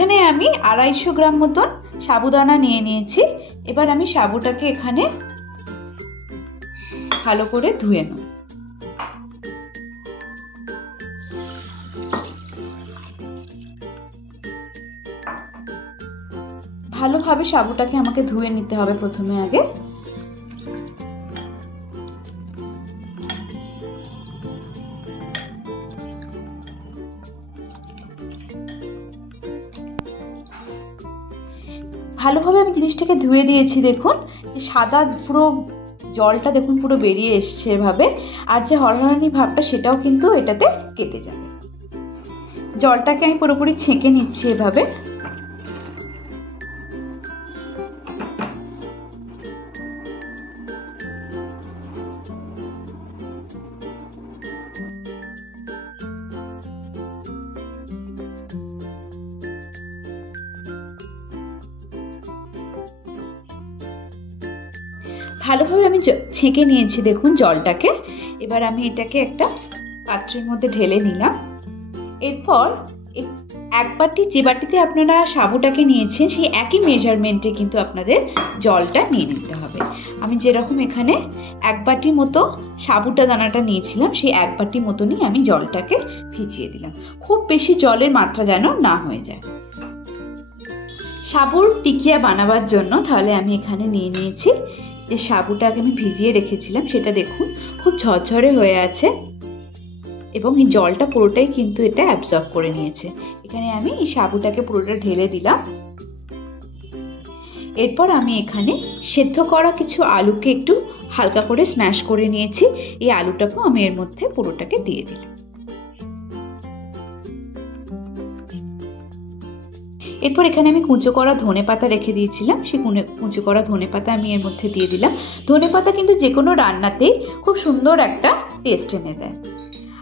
এখানে আমি 250 গ্রাম মতন সাবুদানা নিয়ে নিয়েছি। এবার আমি সাবুটাকে এখানে ভালো করে ধুয়ে নেব। ভালোভাবে সাবুটাকে আমাকে ধুয়ে নিতে হবে প্রথমে আগে। ভালোভাবে আমি জিনিসটাকে ধুয়ে দিয়েছি। দেখুন যে সাদা পুরো জলটা দেখুন পুরো বেরিয়ে এসছে এভাবে, আর যে হরহরানি ভাবটা সেটাও কিন্তু এটাতে কেটে যাবে। জলটাকে আমি পুরোপুরি ছেঁকে নিচ্ছি এভাবে। ভালোভাবে আমি ছেঁকে নিয়েছি দেখুন জলটাকে। এবার আমি এটাকে একটা পাত্রের মধ্যে ঢেলে নিলাম। এরপর এক বাটি, যে বাটিতে আপনারা সাবুটাকে নিয়েছেন সেই একই মেজারমেন্টে কিন্তু আপনাদের জলটা নিয়ে নিতে হবে। আমি যেরকম এখানে 1 বাটি মতো সাবুটা দানাটা নিয়েছিলাম সেই 1 বাটি মতনই আমি জলটাকে ভিজিয়ে দিলাম। খুব বেশি জলের মাত্রা যেন না হয়ে যায়। সাবুর টিকিয়া বানাবার জন্য তাহলে আমি এখানে নিয়ে নিয়েছি যে সাবুটাকে আমি ভিজিয়ে রেখেছিলাম, সেটা দেখুন খুব ঝরঝরে হয়ে আছে এবং এই জলটা পুরোটাই কিন্তু এটা অ্যাবজর্ব করে নিয়েছে। এখানে আমি এই সাবুটাকে পুরোটা ঢেলে দিলাম। এরপর আমি এখানে সেদ্ধ করা কিছু আলুকে একটু হালকা করে স্ম্যাশ করে নিয়েছি। এই আলুটাকেও আমি এর মধ্যে পুরোটাকে দিয়ে দিলাম। এরপর এখানে আমি কুচো করা ধনেপাতা রেখে দিয়েছিলাম, সেই কুচো করা ধনেপাতা আমি এর মধ্যে দিয়ে দিলাম। ধনেপাতা কিন্তু যে কোনো রান্নাতেই খুব সুন্দর একটা টেস্ট এনে দেয়।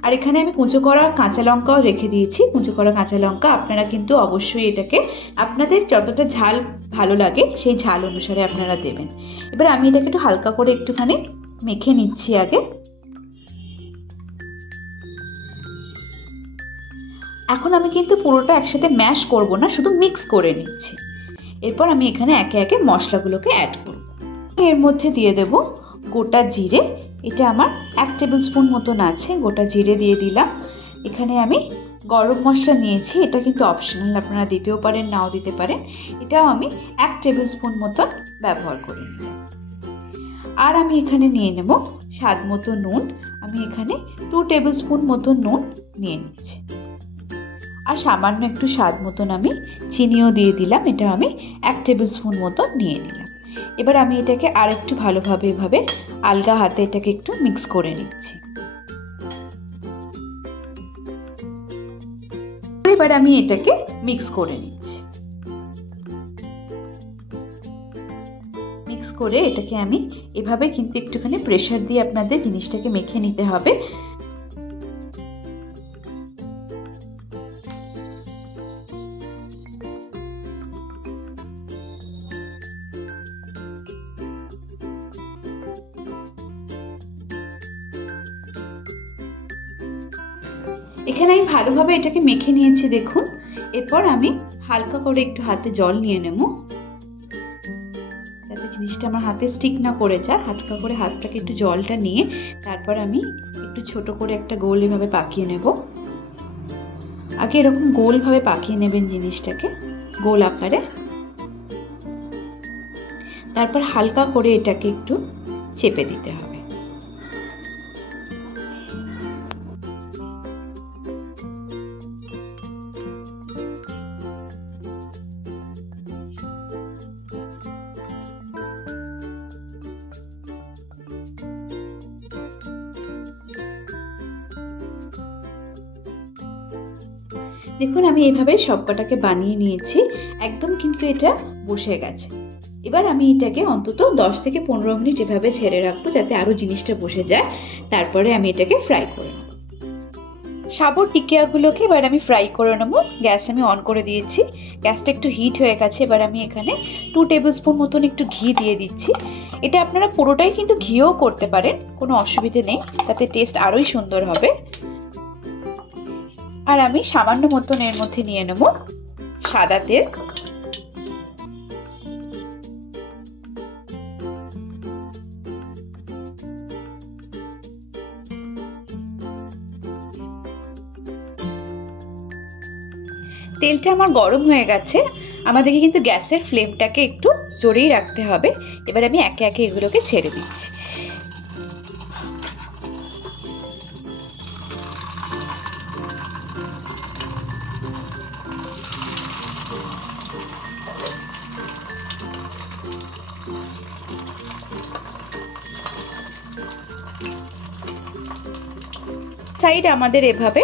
আর এখানে আমি কুচো করা কাঁচা লঙ্কাও রেখে দিয়েছি। কুচো করা কাঁচা লঙ্কা আপনারা কিন্তু অবশ্যই এটাকে আপনাদের যতটা ঝাল ভালো লাগে সেই ঝাল অনুসারে আপনারা দেবেন। এবার আমি এটাকে একটু হালকা করে একটুখানি মেখে নিচ্ছি আগে। এখন আমি কিন্তু পুরোটা একসাথে ম্যাশ করব না, শুধু মিক্স করে নিচ্ছি। এরপর আমি এখানে একে একে মশলাগুলোকে অ্যাড করব। এর মধ্যে দিয়ে দেব গোটা জিরে। এটা আমার 1 টেবিল স্পুন মতন আছে, গোটা জিরে দিয়ে দিলাম। এখানে আমি গরম মশলা নিয়েছি, এটা কিন্তু অপশনাল, আপনারা দিতেও পারেন নাও দিতে পারেন। এটাও আমি 1 টেবিল স্পুন মতন ব্যবহার করে নিলাম। আর আমি এখানে নিয়ে নেব স্বাদ মতো নুন। আমি এখানে 2 টেবিল স্পুন মতো নুন নিয়ে নিচ্ছি। আর সামান্য একটু স্বাদ মতন আমি চিনিও দিয়ে দিলাম, এটা আমি 1 টেবিল স্পুন মতন নিয়ে নিলাম। এবার আমি এটাকে আর একটু ভালোভাবে এভাবে আলগা হাতে এটাকে একটু মিক্স করে নিচ্ছি। এবার আমি এটাকে মিক্স করে নিচ্ছি। মিক্স করে এটাকে আমি এভাবে কিন্তু একটুখানি প্রেসার দিয়ে আপনাদের জিনিসটাকে মেখে নিতে হবে। এখানে আমি ভালোভাবে এটাকে মেখে নিয়েছি দেখুন। এরপর আমি হালকা করে একটু হাতে জল নিয়ে নেব, যাতে জিনিসটা আমার হাতে স্টিক না করে যায়। হালকা করে হাতটাকে একটু জলটা নিয়ে তারপর আমি একটু ছোট করে একটা গোল এভাবে পাকিয়ে নেব। আগে এরকম গোলভাবে পাকিয়ে নেবেন জিনিসটাকে, গোল আকারে। তারপর হালকা করে এটাকে একটু চেপে দিতে হবে। দেখুন আমি এইভাবে সবকটাকে বানিয়ে নিয়েছি, একদম কিন্তু এটা বসে গেছে। এবার আমি এটাকে অন্তত 10 থেকে 15 মিনিট এভাবে ছেড়ে রাখবো যাতে আরো জিনিসটা বসে যায়। তারপরে আমি এটাকে ফ্রাই করে নেব। সাবুর টিকিয়াগুলোকে এবার আমি ফ্রাই করে নেব। গ্যাস আমি অন করে দিয়েছি, গ্যাসটা একটু হিট হয়ে গেছে। এবার আমি এখানে 2 টেবিল স্পুন মতন একটু ঘি দিয়ে দিচ্ছি। এটা আপনারা পুরোটাই কিন্তু ঘিও করতে পারেন, কোনো অসুবিধে নেই, তাতে টেস্ট আরোই সুন্দর হবে। আর আমি সামান্য মতন এর মধ্যে নিয়ে নেব সাদা তেল। তেলটা আমার গরম হয়ে গেছে, আমাদেরকে কিন্তু গ্যাসের ফ্লেমটাকে একটু জোরেই রাখতে হবে। এবার আমি একে একে এগুলোকে ছেড়ে দিচ্ছি। সাইড আমাদের এভাবে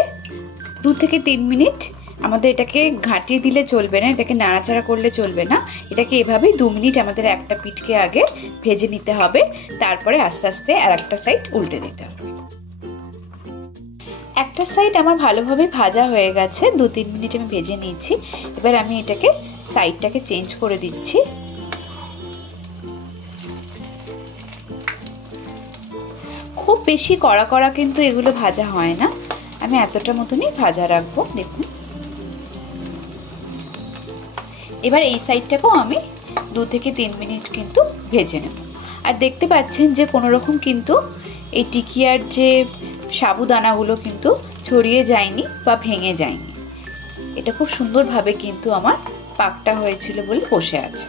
2 থেকে 3 মিনিট আমাদের এটাকে ঘাঁটিয়ে দিলে চলবে না, এটাকে নাড়াচাড়া করলে চলবে না। এটাকে এভাবেই 2 মিনিট আমাদের একটা পিঠকে আগে ভেজে নিতে হবে, তারপরে আস্তে আস্তে আর একটা সাইড উল্টে দিতে হবে। একটা সাইড আমার ভালোভাবে ভাজা হয়ে গেছে, 2-3 মিনিট আমি ভেজে নিয়েছি। এবার আমি এটাকে সাইডটাকে চেঞ্জ করে দিচ্ছি। খুব বেশি কড়া কড়া কিন্তু এগুলো ভাজা হয় না, আমি এতটা মতনই ভাজা রাখবো। দেখুন, এবার এই সাইডটাকেও আমি 2 থেকে 3 মিনিট কিন্তু ভেজে নেব। আর দেখতে পাচ্ছেন যে কোনো রকম কিন্তু এই টিকিয়ার যে সাবুদানাগুলো কিন্তু ছড়িয়ে যায়নি বা ভেঙে যায়নি। এটা খুব সুন্দরভাবে কিন্তু আমার পাকটা হয়েছিল বলে বসে আছে।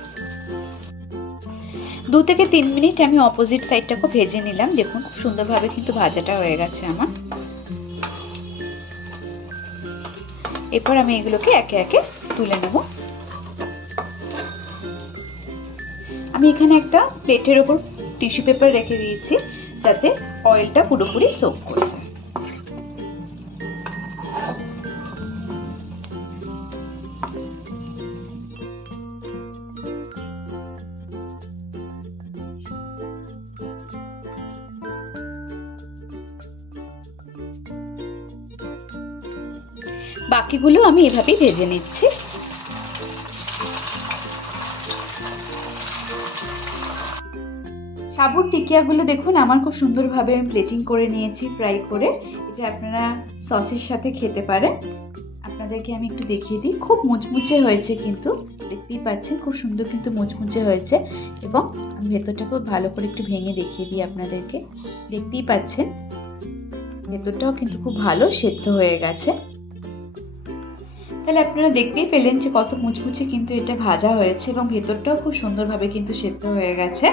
2 থেকে 3 মিনিট আমি অপোজিট সাইডটাকে ভেজে নিলাম। দেখুন খুব সুন্দরভাবে কিন্তু ভাজাটা হয়ে গেছে আমার। এরপর আমি এগুলোকে একে একে তুলে নেব। আমি এখানে একটা প্লেটের ওপর টিস্যু পেপার রেখে দিয়েছি যাতে অয়েলটা পুরোপুরি সোক করে যায়। বাকিগুলো আমি এভাবেই ভেজে নিচ্ছি। সাবুর টিকিয়াগুলো দেখুন আমার খুব সুন্দরভাবে আমি প্লেটিং করে নিয়েছি ফ্রাই করে। এটা আপনারা সসের সাথে খেতে পারেন। আপনাদেরকে আমি একটু দেখিয়ে দিই, খুব মুচমুচে হয়েছে, কিন্তু দেখতেই পাচ্ছেন খুব সুন্দর কিন্তু মুচমুচে হয়েছে। এবং আমি ভেতরটা খুব ভালো করে একটু ভেঙে দেখিয়ে দিই আপনাদেরকে। দেখতেই পাচ্ছেন ভেতরটাও কিন্তু খুব ভালো সেদ্ধ হয়ে গেছে। তাহলে আপনারা দেখতেই পেলেন যে কত মুচমুচে কিন্তু এটা ভাজা হয়েছে এবং ভেতরটাও খুব সুন্দরভাবে কিন্তু সেদ্ধ হয়ে গেছে।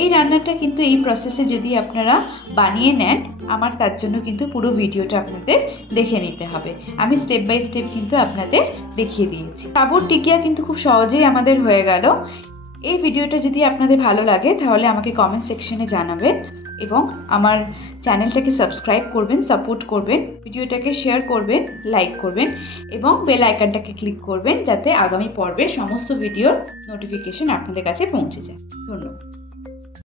এই রান্নাটা কিন্তু এই প্রসেসে যদি আপনারা বানিয়ে নেন, আমার তার জন্য কিন্তু পুরো ভিডিওটা আপনাদের দেখে নিতে হবে। আমি স্টেপ বাই স্টেপ কিন্তু আপনাদের দেখিয়ে দিয়েছি। সাবুর টিকিয়া কিন্তু খুব সহজেই আমাদের হয়ে গেল। এই ভিডিওটা যদি আপনাদের ভালো লাগে তাহলে আমাকে কমেন্ট সেকশনে জানাবেন এবং আমার চ্যানেলটাকে সাবস্ক্রাইব করবেন, সাপোর্ট করবেন, ভিডিওটাকে শেয়ার করবেন, লাইক করবেন এবং বেল আইকনটাকে ক্লিক করবেন যাতে আগামী পর্বের সমস্ত ভিডিওর নোটিফিকেশন আপনাদের কাছে পৌঁছে যায়। ধন্যবাদ।